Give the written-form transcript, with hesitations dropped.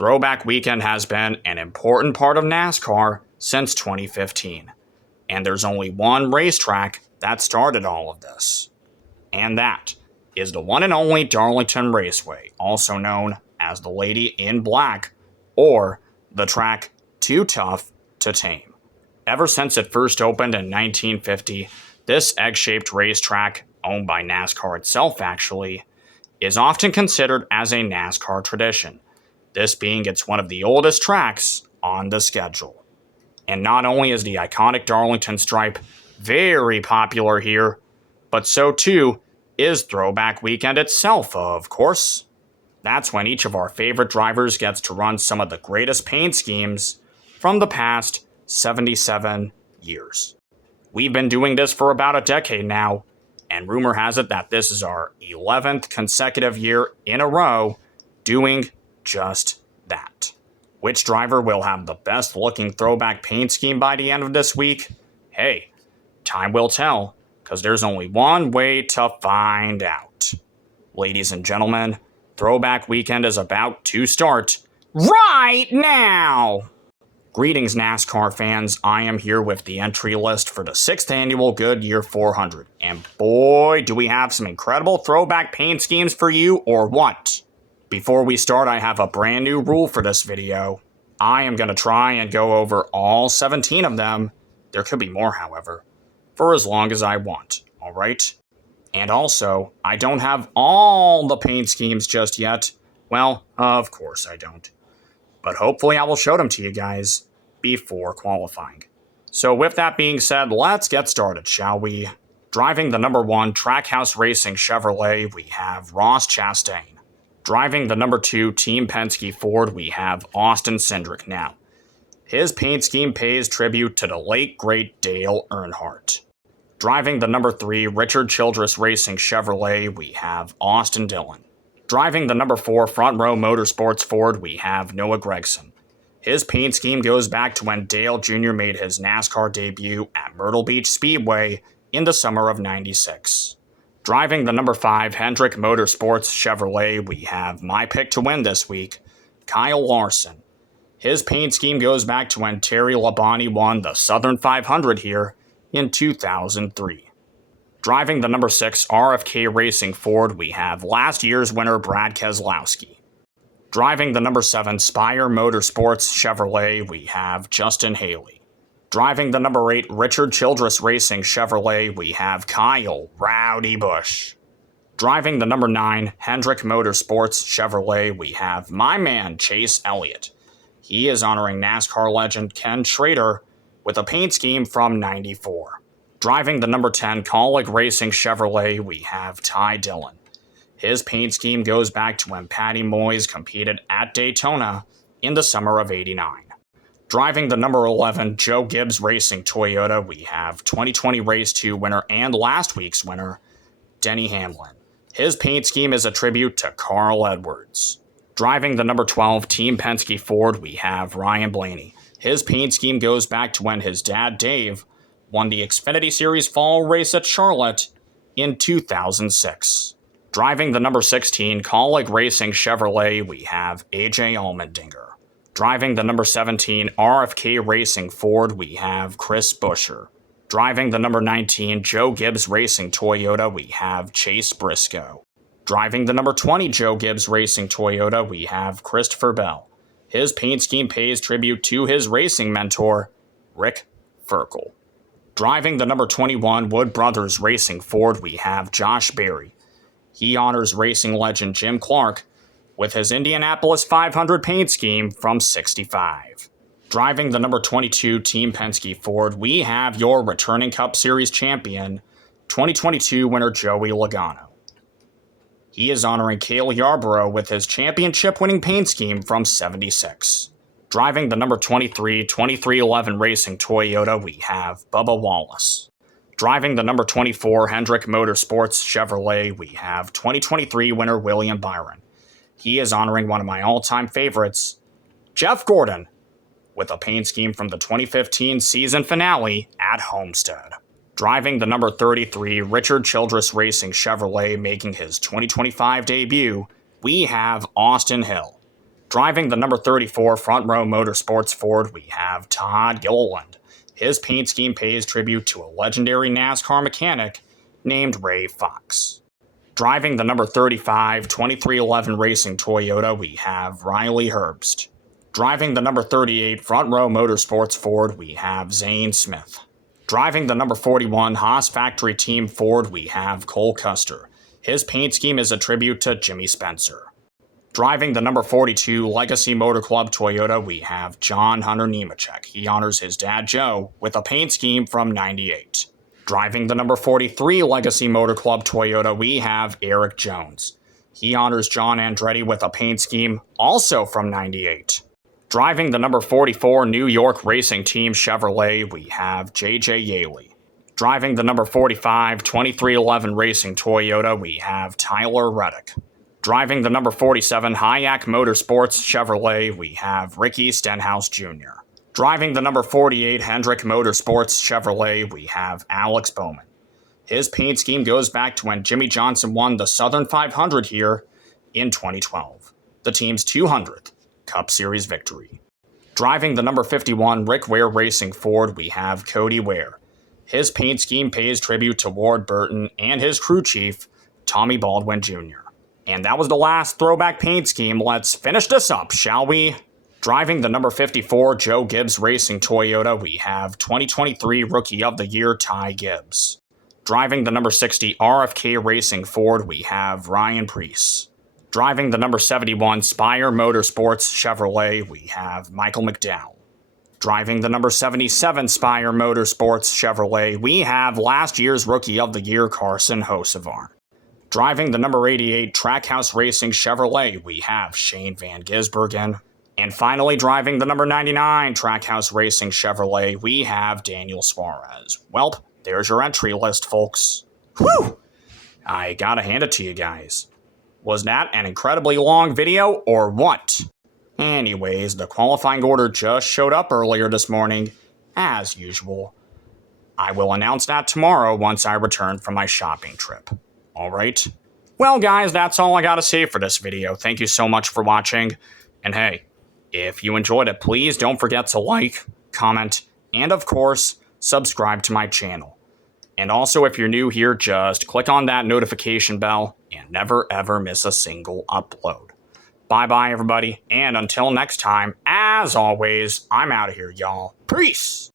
Throwback Weekend has been an important part of NASCAR since 2015, and there's only one racetrack that started all of this, and that is the one and only Darlington Raceway, also known as the Lady in Black, or the track Too Tough to Tame. Ever since it first opened in 1950, this egg-shaped racetrack, owned by NASCAR itself actually, is often considered as a NASCAR tradition, this being it's one of the oldest tracks on the schedule. And not only is the iconic Darlington stripe very popular here, but so too is Throwback Weekend itself, of course. That's when each of our favorite drivers gets to run some of the greatest paint schemes from the past 77 years. We've been doing this for about a decade now, and rumor has it that this is our 11th consecutive year in a row doing just that. Which driver will have the best looking throwback paint scheme by the end of this week? Hey, time will tell, because there's only one way to find out. Ladies and gentlemen, Throwback Weekend is about to start right now! Greetings, NASCAR fans. I am here with the entry list for the 6th annual Goodyear 400. And boy, do we have some incredible throwback paint schemes for you, or what? Before we start, I have a brand new rule for this video. I am going to try and go over all 17 of them, there could be more however, for as long as I want, alright? And also, I don't have all the paint schemes just yet. Well, of course I don't. But hopefully I will show them to you guys before qualifying. So with that being said, let's get started, shall we? Driving the number 1 Trackhouse Racing Chevrolet, we have Ross Chastain. Driving the number 2 Team Penske Ford, we have Austin Cindric. Now, his paint scheme pays tribute to the late great Dale Earnhardt. Driving the number 3 Richard Childress Racing Chevrolet, we have Austin Dillon. Driving the number 4 Front Row Motorsports Ford, we have Noah Gragson. His paint scheme goes back to when Dale Jr. made his NASCAR debut at Myrtle Beach Speedway in the summer of '96. Driving the number 5 Hendrick Motorsports Chevrolet, we have my pick to win this week, Kyle Larson. His paint scheme goes back to when Terry Labonte won the Southern 500 here in 2003. Driving the number 6 RFK Racing Ford, we have last year's winner Brad Keselowski. Driving the number 7 Spire Motorsports Chevrolet, we have Justin Haley. Driving the number 8 Richard Childress Racing Chevrolet, we have Kyle Rowdy Busch. Driving the number 9 Hendrick Motorsports Chevrolet, we have my man Chase Elliott. He is honoring NASCAR legend Ken Schrader with a paint scheme from '94. Driving the number 10 Kaulig Racing Chevrolet, we have Ty Dillon. His paint scheme goes back to when Patty Moyes competed at Daytona in the summer of '89. Driving the number 11 Joe Gibbs Racing Toyota, we have 2020 Race 2 winner and last week's winner, Denny Hamlin. His paint scheme is a tribute to Carl Edwards. Driving the number 12 Team Penske Ford, we have Ryan Blaney. His paint scheme goes back to when his dad, Dave, won the Xfinity Series Fall Race at Charlotte in 2006. Driving the number 16 Kaulig Racing Chevrolet, we have AJ Allmendinger. Driving the number 17 RFK Racing Ford, we have Chris Buescher. Driving the number 19 Joe Gibbs Racing Toyota, we have Chase Briscoe. Driving the number 20 Joe Gibbs Racing Toyota, we have Christopher Bell. His paint scheme pays tribute to his racing mentor, Rick Ferkel. Driving the number 21 Wood Brothers Racing Ford, we have Josh Berry. He honors racing legend Jim Clark with his Indianapolis 500 paint scheme from '65. Driving the number 22 Team Penske Ford, we have your returning Cup Series champion, 2022 winner Joey Logano. He is honoring Cale Yarborough with his championship-winning paint scheme from '76. Driving the number 23 2311 Racing Toyota, we have Bubba Wallace. Driving the number 24 Hendrick Motorsports Chevrolet, we have 2023 winner William Byron. He is honoring one of my all-time favorites, Jeff Gordon, with a paint scheme from the 2015 season finale at Homestead. Driving the number 33 Richard Childress Racing Chevrolet, making his 2025 debut, we have Austin Hill. Driving the number 34 Front Row Motorsports Ford, we have Todd Gilliland. His paint scheme pays tribute to a legendary NASCAR mechanic named Ray Fox. Driving the number 35 2311 Racing Toyota, we have Riley Herbst. Driving the number 38 Front Row Motorsports Ford, we have Zane Smith. Driving the number 41 Haas Factory Team Ford, we have Cole Custer. His paint scheme is a tribute to Jimmy Spencer. Driving the number 42 Legacy Motor Club Toyota, we have John Hunter Nemechek. He honors his dad Joe with a paint scheme from '98. Driving the number 43 Legacy Motor Club Toyota, we have Eric Jones. He honors John Andretti with a paint scheme also from '98. Driving the number 44 New York Racing Team Chevrolet, we have J.J. Yaley. Driving the number 45 2311 Racing Toyota, we have Tyler Reddick. Driving the number 47 Hayek Motorsports Chevrolet, we have Ricky Stenhouse Jr. Driving the number 48 Hendrick Motorsports Chevrolet, we have Alex Bowman. His paint scheme goes back to when Jimmy Johnson won the Southern 500 here in 2012, the team's 200th Cup Series victory. Driving the number 51 Rick Ware Racing Ford, we have Cody Ware. His paint scheme pays tribute to Ward Burton and his crew chief, Tommy Baldwin Jr. And that was the last throwback paint scheme. Let's finish this up, shall we? Driving the number 54 Joe Gibbs Racing Toyota, we have 2023 Rookie of the Year Ty Gibbs. Driving the number 60 RFK Racing Ford, we have Ryan Preece. Driving the number 71 Spire Motorsports Chevrolet, we have Michael McDowell. Driving the number 77 Spire Motorsports Chevrolet, we have last year's Rookie of the Year Carson Hocevar. Driving the number 88 Trackhouse Racing Chevrolet, we have Shane Van Gisbergen. And finally, driving the number 99 Trackhouse Racing Chevrolet, we have Daniel Suarez. Welp, there's your entry list, folks. Whew! I gotta hand it to you guys. Was that an incredibly long video, or what? Anyways, the qualifying order just showed up earlier this morning, as usual. I will announce that tomorrow once I return from my shopping trip. Alright? Well guys, that's all I gotta say for this video. Thank you so much for watching. And hey, if you enjoyed it, please don't forget to like, comment, and of course, subscribe to my channel. And also, if you're new here, just click on that notification bell and never ever miss a single upload. Bye-bye, everybody, and until next time, as always, I'm out of here, y'all. Peace!